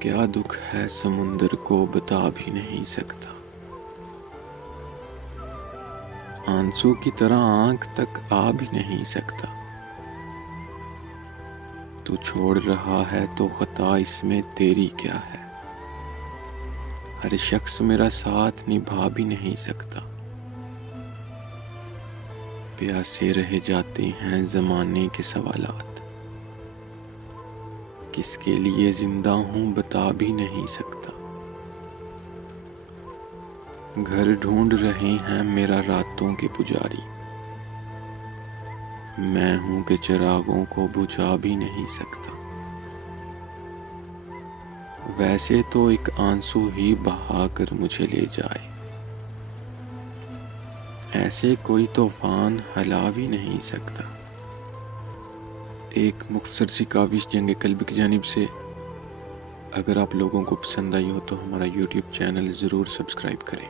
کیا دکھ ہے سمندر کو بتا بھی نہیں سکتا، آنسو کی طرح آنکھ تک آ بھی نہیں سکتا۔ تو چھوڑ رہا ہے تو خطا اس میں تیری کیا ہے، ہر شخص میرا ساتھ نبھا بھی نہیں سکتا۔ پیاسے رہ جاتے ہیں زمانے کے سوالات، کس کے لیے زندہ ہوں بتا بھی نہیں سکتا۔ گھر ڈھونڈ رہے ہیں میرا راتوں کے پجاری، میں ہوں کہ چراغوں کو بجھا بھی نہیں سکتا۔ ویسے تو ایک آنسو ہی بہا کر مجھے لے جائے، ایسے کوئی طوفان ہلا بھی نہیں سکتا۔ ایک مختصر سی کاوش جنگ قلب کی جانب سے۔ اگر آپ لوگوں کو پسند آئی ہو تو ہمارا یوٹیوب چینل ضرور سبسکرائب کریں۔